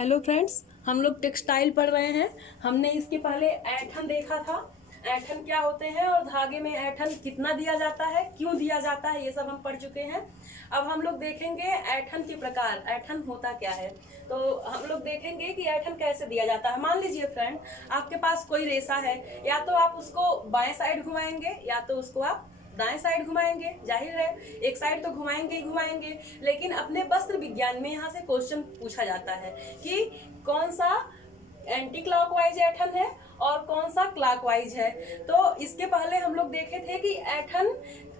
Hello friends, हम लोग textile पढ़ रहे हैं। हमने इसके पहले ऐंठन देखा था। ऐंठन क्या होते हैं और धागे में ऐंठन कितना दिया जाता है, क्यों दिया जाता है, ये सब हम पढ़ चुके हैं। अब हम लोग देखेंगे ऐंठन के प्रकार, ऐंठन होता क्या है। तो हम लोग देखेंगे कि ऐंठन कैसे दिया जाता है। मान लीजिए फ्रेंड, आपके पास कोई रेशा है, या तो आप उसको बाएं साइड घुमाएंगे या तो उसको आप दाएं साइड घुमाएंगे। जाहिर है एक साइड तो घुमाएंगे ही घुमाएंगे। लेकिन अपने वस्त्र विज्ञान में यहाँ से क्वेश्चन पूछा जाता है कि कौन सा एंटी क्लॉकवाइज ऐंठन है और कौन सा क्लॉकवाइज है। तो इसके पहले हम लोग देखे थे कि ऐंठन,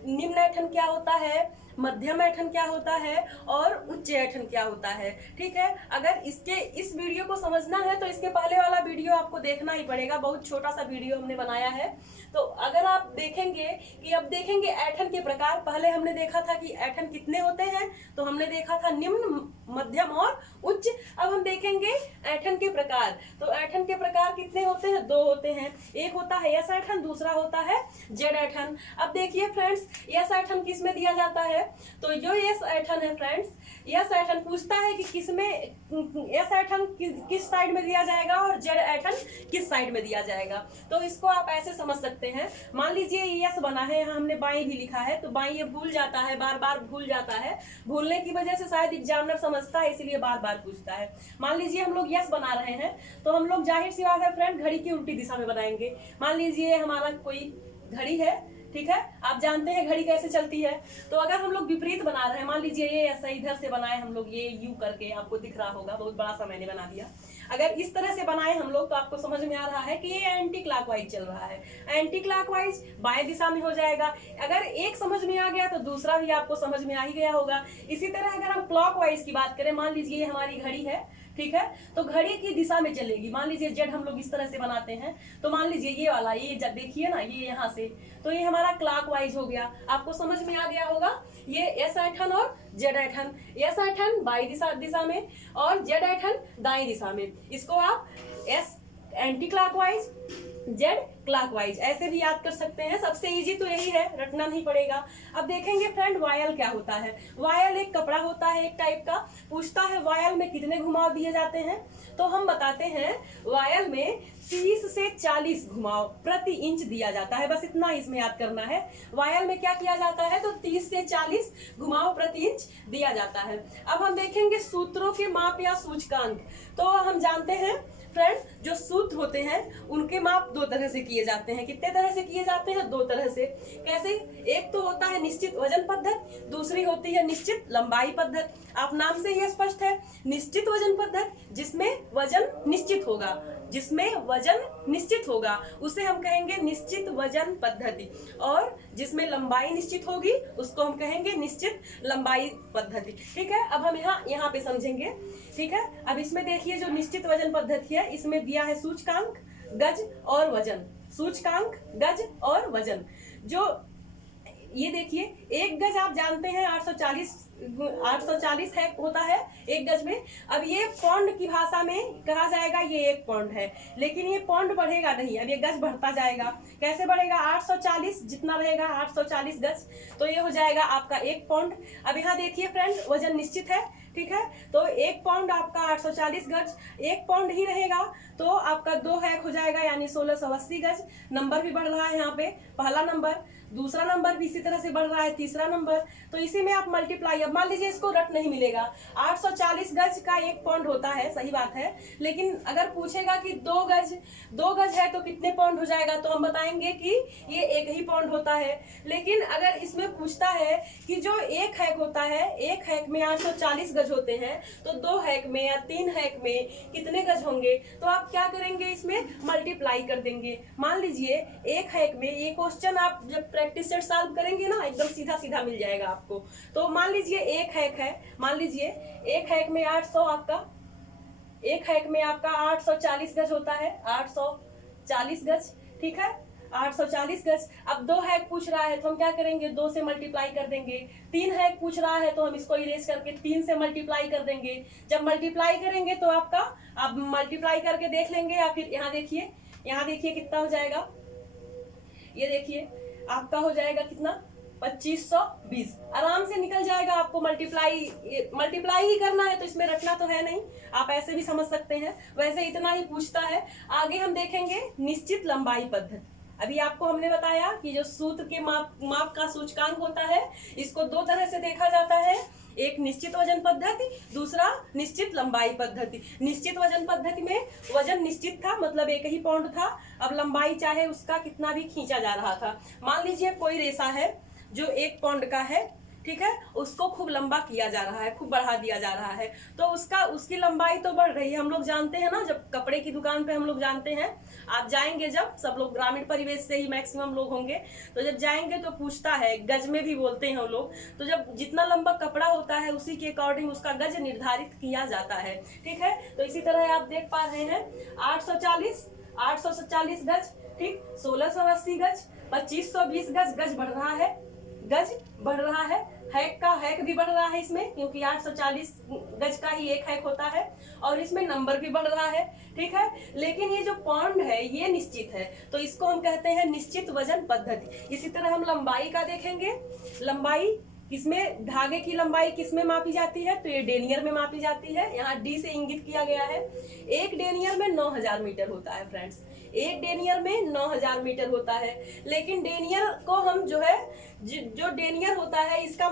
निम्न ऐंठन क्या होता है, मध्यम ऐंठन क्या होता है और उच्च ऐंठन क्या होता है। ठीक है, अगर इस वीडियो को समझना है तो इसके पहले वाला वीडियो आपको देखना ही पड़ेगा। बहुत छोटा सा वीडियो हमने बनाया है। तो अगर आप देखेंगे कि अब देखेंगे ऐंठन के प्रकार। पहले हमने देखा था कि ऐंठन कितने होते हैं, तो हमने देखा था निम्न, मध्यम और उच्च। अब हम देखेंगे ऐंठन के प्रकार। तो ऐंठन के प्रकार कितने होते हैं? दो होते हैं। एक होता है यस ऐंठन, दूसरा होता है जेड ऐंठन। अब देखिए फ्रेंड्स, यस ऐंठन किस में दिया जाता है? तो जो यस ऐंठन है फ्रेंड्स, यस ऐंठन पूछता है कि किसमें, यस ऐंठन किस साइड में दिया जाएगा और जेड ऐंठन किस साइड में दिया जाएगा। तो इसको आप ऐसे समझ सकते हैं। मान लीजिए यस बना है, यहाँ हमने बाई भी लिखा है, तो बाई ये भूल जाता है, बार बार भूल जाता है। भूलने की वजह से शायद एग्जामिनर समझता है, इसलिए बार बार पूछता है। मान लीजिए हम लोग यस बना रहे हैं, तो हम लोग जाहिर सी बात है फ्रेंड, घड़ी की उल्टी दिशा में बनाएंगे। मान लीजिए हमारा कोई घड़ी है, ठीक है, आप जानते हैं घड़ी कैसे चलती है। तो अगर हम लोग विपरीत बना रहे हैं, मान लीजिए ये ऐसा इधर से बनाए हम लोग, ये यू करके, आपको दिख रहा होगा, बहुत बड़ा सा मैंने बना दिया। अगर इस तरह से बनाए हम लोग, तो आपको समझ में आ रहा है कि ये एंटी क्लॉकवाइज चल रहा है। एंटी क्लॉकवाइज बाएं दिशा में हो जाएगा। अगर एक समझ में आ गया तो दूसरा भी आपको समझ में आ ही गया होगा। इसी तरह अगर हम क्लॉकवाइज की बात करें, मान लीजिए ये हमारी घड़ी है, ठीक है, तो घड़ी की दिशा में चलेगी। मान लीजिए जेड हम लोग इस तरह से बनाते हैं, तो मान लीजिए ये वाला, ये जब देखिए ना, ये यहाँ से, तो ये हमारा क्लॉकवाइज हो गया। आपको समझ में आ गया होगा। ये एस ऐंठन और जेड ऐंठन, एस ऐंठन बाई दिशा में और जेड ऐंठन दाई दिशा में। इसको आप S anti clockwise, Z clockwise ऐसे भी याद कर सकते हैं। सबसे इजी तो यही है, रटना नहीं पड़ेगा। अब देखेंगे फ्रेंड वायल क्या होता है। वायल एक कपड़ा होता है एक टाइप का। पूछता है वायल में कितने घुमाव दिए जाते हैं, तो हम बताते हैं वायल में 30 से 40 घुमाव प्रति इंच दिया जाता है। बस इतना इसमें याद करना है। वायल में क्या किया जाता है, तो 30 से 40 घुमाव प्रति इंच दिया जाता है। अब हम देखेंगे सूत्रों के माप या सूचकांक। तो हम जानते हैं फ्रेंड, जो सूत्र होते हैं उनके माप दो तरह से किए जाते हैं। कितने तरह से किए जाते हैं? दो तरह से। कैसे? एक तो होता है निश्चित वजन पद्धति, दूसरी होती है निश्चित लंबाई पद्धति। आप नाम से ही स्पष्ट है, निश्चित वजन पद्धति, जिसमें वजन निश्चित होगा, जिसमें वजन निश्चित होगा उसे हम कहेंगे निश्चित वजन पद्धति। और जिसमें लंबाई निश्चित होगी उसको हम कहेंगे निश्चित लंबाई पद्धति। ठीक है, अब हम यहाँ पे समझेंगे। ठीक है, अब इसमें देखिए जो निश्चित वजन पद्धति है, इसमें दिया है सूचकांक, गज और वजन। सूचकांक, गज और वजन। जो ये देखिए, एक गज आप जानते हैं 840 है, होता है एक गज में। अब ये पौंड की भाषा में कहा जाएगा ये एक पौंड है, लेकिन ये पौंड बढ़ेगा नहीं, अब ये गज बढ़ता जाएगा। कैसे बढ़ेगा? 840 जितना रहेगा 840 गज, तो ये हो जाएगा आपका एक पौंड। अब यहाँ देखिए फ्रेंड, वजन निश्चित है, ठीक है, तो एक पाउंड आपका 840 गज, एक पाउंड ही रहेगा तो आपका 2 हैक हो जाएगा, यानी 1680 गज। नंबर भी बढ़ रहा है यहाँ पे, पहला नंबर, दूसरा नंबर भी इसी तरह से बढ़ रहा है, तीसरा नंबर। तो इसी में आप मल्टीप्लाई, अब मान लीजिए इसको रट नहीं मिलेगा। 840 गज का एक पाउंड होता है, सही बात है, लेकिन अगर पूछेगा कि 2 गज है तो कितने पाउंड हो जाएगा, तो हम बताएंगे कि ये एक ही पाउंड होता है। लेकिन अगर इसमें पूछता है कि जो एक हैक होता है, एक हैक में 840 गज होते हैं, तो 2 हैक में या 3 हैक में कितने गज होंगे, तो आप क्या करेंगे, इसमें मल्टीप्लाई कर देंगे। मान लीजिए एक हैक में, ये क्वेश्चन आप जब प्रैक्टिस सेट सॉल्व करेंगे ना, एकदम सीधा सीधा मिल जाएगा आपको। तो मान लीजिए एक हैक है, मान लीजिए एक हैक में 800 आपका, एक हैक में आपका 840 गज होता है, 840 गज, ठीक है, 840 गज। अब 2 हैक पूछ रहा है तो हम क्या करेंगे, 2 से मल्टीप्लाई कर देंगे। 3 हैक पूछ रहा है तो हम इसको इरेज करके 3 से मल्टीप्लाई कर देंगे। जब मल्टीप्लाई करेंगे तो आपका, आप मल्टीप्लाई करके देख लेंगे, या फिर यहाँ देखिए कितना हो जाएगा, ये देखिए आपका हो जाएगा कितना, 2520 आराम से निकल जाएगा। आपको मल्टीप्लाई ही करना है, तो इसमें रखना तो है नहीं, आप ऐसे भी समझ सकते हैं। वैसे इतना ही पूछता है। आगे हम देखेंगे निश्चित लंबाई पद्धति। अभी आपको हमने बताया कि जो सूत्र के माप का सूचकांक होता है, इसको दो तरह से देखा जाता है, एक निश्चित वजन पद्धति, दूसरा निश्चित लंबाई पद्धति। निश्चित वजन पद्धति में वजन निश्चित था, मतलब 1 ही पाउंड था। अब लंबाई चाहे उसका कितना भी खींचा जा रहा था। मान लीजिए कोई रेशा है जो 1 पाउंड का है, ठीक है, उसको खूब लंबा किया जा रहा है, खूब बढ़ा दिया जा रहा है, तो उसकी लंबाई तो बढ़ रही है। हम लोग जानते हैं ना, जब कपड़े की दुकान पे हम लोग जानते हैं, आप जाएंगे जब, सब लोग ग्रामीण परिवेश से ही मैक्सिमम लोग होंगे, तो जब जाएंगे तो पूछता है, गज में भी बोलते हैं हम लोग, तो जब जितना लंबा कपड़ा होता है उसी के अकॉर्डिंग उसका गज निर्धारित किया जाता है, ठीक है। तो इसी तरह आप देख पा रहे हैं 840 गज, ठीक, 1680 गज, 2520 गज, गज बढ़ रहा है, गज बढ़ रहा है। हैक भी बढ़ रहा है इसमें, क्योंकि 840 गज का ही एक हैक होता है, और इसमें नंबर भी बढ़ रहा है, ठीक है। लेकिन ये जो पाउंड है ये निश्चित है, तो इसको हम कहते हैं निश्चित वजन पद्धति। इसी तरह हम लंबाई का देखेंगे। लंबाई किसमें, धागे की लंबाई किसमें मापी जाती है, तो ये डेनियर में मापी जाती है। यहाँ डी से इंगित किया गया है। एक डेनियर में 9000 मीटर होता है फ्रेंड्स, एक डेनियर में 9000 मीटर होता है। लेकिन डेनियर को हम जो है, जो डेनियर होता है इसका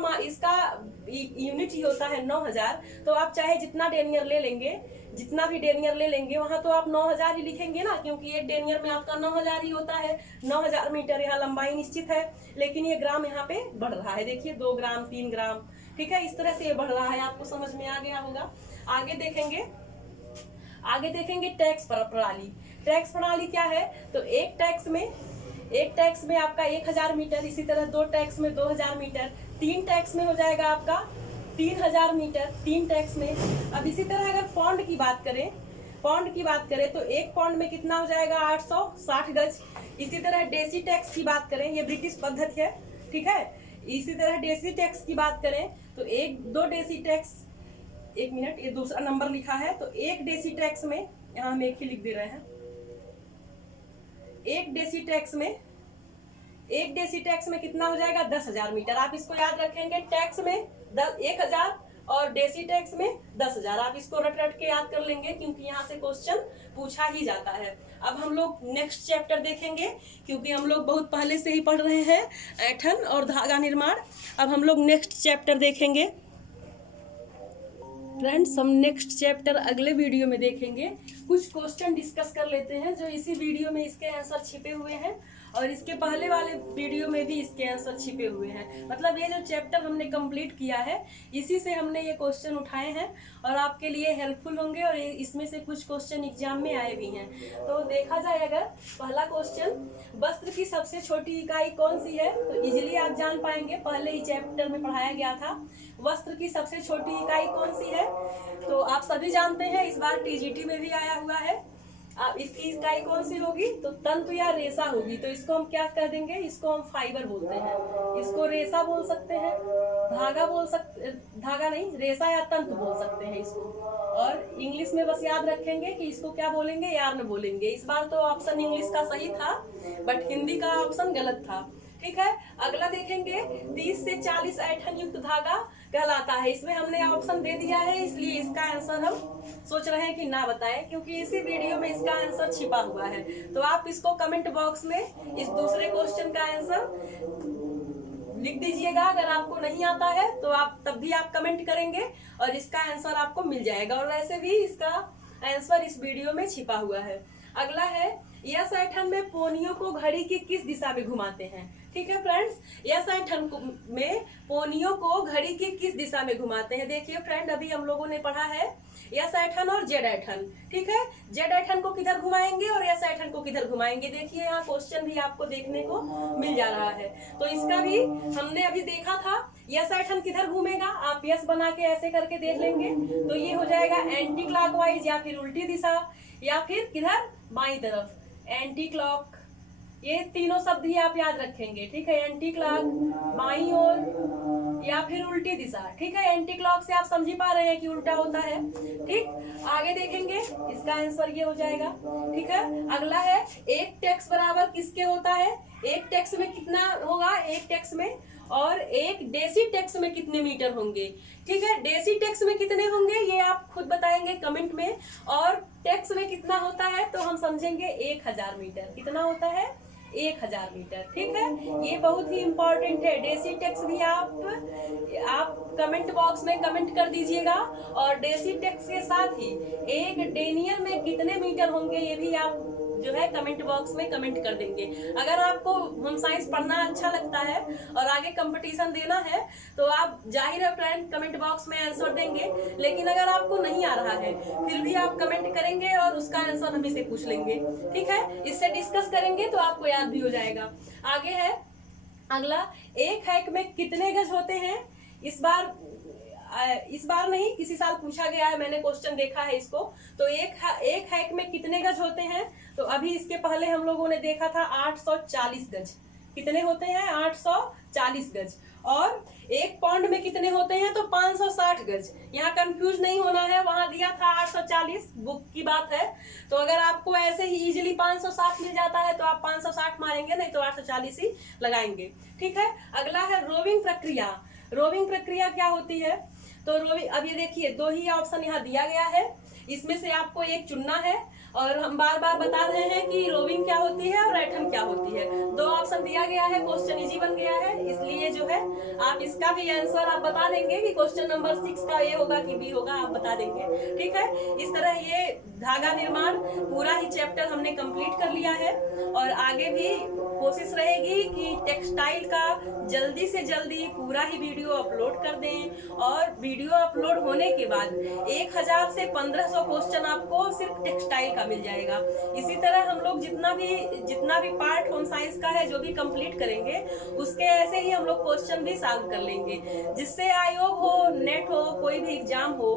यूनिट ही होता है 9000। तो आप चाहे जितना डेनियर ले लेंगे, जितना भी डेनियर ले लेंगे, वहां तो आप 9000 ही लिखेंगे ना, क्योंकि एक डेनियर में आपका 9000 ही होता है। 9000 मीटर यहाँ लंबाई निश्चित है, लेकिन ये ग्राम यहाँ पे बढ़ रहा है। देखिए 2 ग्राम 3 ग्राम, ठीक है, इस तरह से ये बढ़ रहा है। आपको समझ में आ गया होगा। आगे देखेंगे टैक्स प्रणाली। टैक्स प्रणाली क्या है, तो एक टैक्स में आपका 1000 मीटर, इसी तरह 2 टैक्स में 2000 मीटर, 3 टैक्स में हो जाएगा आपका 3000 मीटर, 3 टैक्स में। अब इसी तरह अगर पाउंड की बात करें तो 1 पाउंड में कितना हो जाएगा, 860 गज। इसी तरह डेसी टैक्स की बात करें, ये ब्रिटिश पद्धति है, ठीक है। इसी तरह डेसी टैक्स की बात करें तो 2 डेसी टैक्स, 1 मिनट, ये दूसरा नंबर लिखा है, तो 1 डेसी टैक्स में, यहाँ हम 1 ही लिख दे रहे हैं, 1 डेसी टैक्स में कितना हो जाएगा, 10,000 मीटर। आप इसको याद रखेंगे, टैक्स में 1000 और डेसी टैक्स में 10,000। आप इसको रट के याद कर लेंगे, क्योंकि यहाँ से क्वेश्चन पूछा ही जाता है। अब हम लोग नेक्स्ट चैप्टर देखेंगे, क्योंकि हम लोग बहुत पहले से ही पढ़ रहे हैं ऐंठन और धागा निर्माण। अब हम लोग नेक्स्ट चैप्टर देखेंगे फ्रेंड्स। हम नेक्स्ट चैप्टर अगले वीडियो में देखेंगे। कुछ क्वेश्चन डिस्कस कर लेते हैं जो इसी वीडियो में इसके आंसर छिपे हुए हैं, और इसके पहले वाले वीडियो में भी इसके आंसर छिपे हुए हैं। मतलब ये जो चैप्टर हमने कंप्लीट किया है, इसी से हमने ये क्वेश्चन उठाए हैं, और आपके लिए हेल्पफुल होंगे, और इसमें से कुछ क्वेश्चन एग्जाम में आए भी हैं। तो देखा जाए अगर पहला क्वेश्चन, वस्त्र की सबसे छोटी इकाई कौन सी है, तो इजीली आप जान पाएंगे, पहले ही चैप्टर में पढ़ाया गया था। वस्त्र की सबसे छोटी इकाई कौन सी है, तो आप सभी जानते हैं, इस बार टीजीटी में भी आया हुआ है। अब इसकी इकाई कौन सी होगी, तो तंतु या रेशा होगी। तो इसको हम क्या कह देंगे, इसको हम फाइबर बोलते हैं, इसको रेशा बोल सकते हैं, धागा नहीं, रेशा या तंतु बोल सकते हैं इसको। और इंग्लिश में बस याद रखेंगे कि इसको क्या बोलेंगे, यार्न बोलेंगे। इस बार तो ऑप्शन इंग्लिश का सही था, बट हिंदी का ऑप्शन गलत था, ठीक है। अगला देखेंगे, 30 से 40 ऐंठन युक्त धागा कहलाता है। इसमें हमने ऑप्शन दे दिया है, इसलिए इसका आंसर हम सोच रहे हैं कि ना बताएं, क्योंकि इसी वीडियो में इसका आंसर छिपा हुआ है। तो आप इसको कमेंट बॉक्स में इस दूसरे क्वेश्चन का आंसर लिख दीजिएगा। अगर आपको नहीं आता है तो आप तब भी आप कमेंट करेंगे, और इसका आंसर आपको मिल जाएगा। और वैसे भी इसका आंसर इस वीडियो में छिपा हुआ है। अगला है, यस ऐंठन में पोनियों को घड़ी की किस दिशा में घुमाते हैं, ठीक है फ्रेंड्स। यस ऐंठन में पोनियों को घड़ी की किस दिशा में घुमाते हैं। देखिए फ्रेंड, अभी हम लोगों ने पढ़ा है यस ऐंठन और जेड ऐंठन, ठीक है। जेड ऐंठन को किधर घुमाएंगे और यस ऐंठन को किधर घुमाएंगे। देखिए यहाँ क्वेश्चन भी आपको देखने को मिल जा रहा है। तो इसका भी हमने अभी देखा था, यस ऐंठन किधर घूमेगा, आप यस बना के ऐसे करके देख लेंगे, तो ये हो जाएगा एंटी क्लॉकवाइज, या फिर उल्टी दिशा, या फिर किधर, बाईं तरफ, एंटी क्लॉक। ये तीनों शब्द ही आप याद रखेंगे, ठीक है। एंटी क्लॉक, बाईं ओर, या फिर उल्टी दिशा, ठीक है। एंटी क्लॉक से आप समझ ही पा रहे हैं कि उल्टा होता है, ठीक। आगे देखेंगे, इसका आंसर ये हो जाएगा, ठीक है। अगला है, एक टैक्स बराबर किसके होता है। एक टैक्स में कितना होगा, एक टैक्स में और एक डेसी टेक्स में कितने मीटर होंगे। ठीक है, डेसी टेक्स में कितने होंगे ये आप खुद बताएंगे कमेंट में, और टेक्स में कितना होता है तो हम समझेंगे 1000 मीटर। कितना होता है? 1000 मीटर। ठीक है, ये बहुत ही इंपॉर्टेंट है। डेसी टेक्स भी आप कमेंट बॉक्स में कमेंट कर दीजिएगा, और डेसी टेक्स के साथ ही एक डेनियर में कितने मीटर होंगे ये भी आप जो है कमेंट बॉक्स में कमेंट कर देंगे। अगर आपको होम साइंस पढ़ना अच्छा लगता है और आगे कंपटीशन देना है तो आप जाहिर है फ्रेंड कमेंट बॉक्स में आंसर देंगे, लेकिन अगर आपको नहीं आ रहा है फिर भी आप कमेंट करेंगे और उसका आंसर हम से पूछ लेंगे। ठीक है, इससे डिस्कस करेंगे तो आपको याद भी हो जाएगा। आगे है अगला, एक हैक में कितने गज होते हैं। इस बार नहीं, किसी साल पूछा गया है, मैंने क्वेश्चन देखा है इसको। तो एक हैक में कितने गज होते हैं, तो अभी इसके पहले हम लोगों ने देखा था 840 गज। कितने होते हैं? 840 गज। और एक पौंड में कितने होते हैं, तो 560 गज। यहाँ कंफ्यूज नहीं होना है, वहां दिया था 840, बुक की बात है। तो अगर आपको ऐसे ही इजीली 560 मिल जाता है तो आप 560 मारेंगे, नहीं तो 840 ही लगाएंगे। ठीक है, अगला है रोविंग प्रक्रिया। रोविंग प्रक्रिया क्या होती है, तो रोविंग, अब ये देखिए 2 ही ऑप्शन यहाँ दिया गया है, इसमें से आपको एक चुनना है। और हम बार बार बता रहे हैं कि रोविंग क्या होती है और ऐठन क्या होती है। 2 ऑप्शन दिया गया है, क्वेश्चन इजी बन गया है, इसलिए जो है आप इसका भी आंसर आप बता देंगे कि क्वेश्चन नंबर 6 का ए होगा कि बी होगा, आप बता देंगे। ठीक है, इस तरह ये धागा निर्माण पूरा ही चैप्टर हमने कंप्लीट कर लिया है, और आगे भी कोशिश रहेगी कि टेक्सटाइल का जल्दी से जल्दी पूरा ही वीडियो अपलोड कर दें। और वीडियो अपलोड होने के बाद 1000 से 1500 क्वेश्चन आपको सिर्फ टेक्सटाइल का मिल जाएगा। इसी तरह हम लोग जितना भी पार्ट होम साइंस का है जो भी कंप्लीट करेंगे उसके ऐसे ही हम लोग क्वेश्चन भी सॉल्व कर लेंगे, जिससे आयोग हो, नेट हो, कोई भी एग्जाम हो,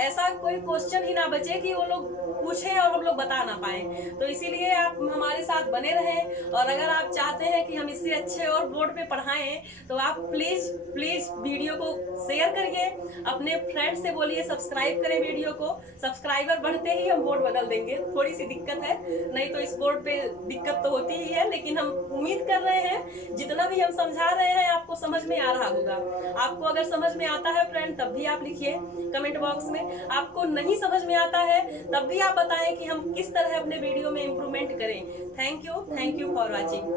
ऐसा कोई क्वेश्चन ही ना बचे कि वो लोग पूछे और हम लोग बता ना पाए। तो इसीलिए आप हमारे साथ बने रहें, और अगर आप चाहते हैं कि हम इससे अच्छे और बोर्ड पे पढ़ाएं तो आप प्लीज वीडियो को शेयर करिए, अपने फ्रेंड से बोलिए सब्सक्राइब करें वीडियो को। सब्सक्राइबर बढ़ते ही हम बोर्ड बदल देंगे। थोड़ी सी दिक्कत है, नहीं तो इस बोर्ड पे दिक्कत तो होती ही है, लेकिन हम उम्मीद कर रहे हैं जितना भी हम समझा रहे हैं आपको समझ में आ रहा होगा। आपको अगर समझ में आता है फ्रेंड तब भी आप लिखिए कमेंट बॉक्स में, आपको नहीं समझ में आता है तब भी आप बताएं कि हम किस तरह अपने वीडियो में इम्प्रूवमेंट करें। Thank you for watching.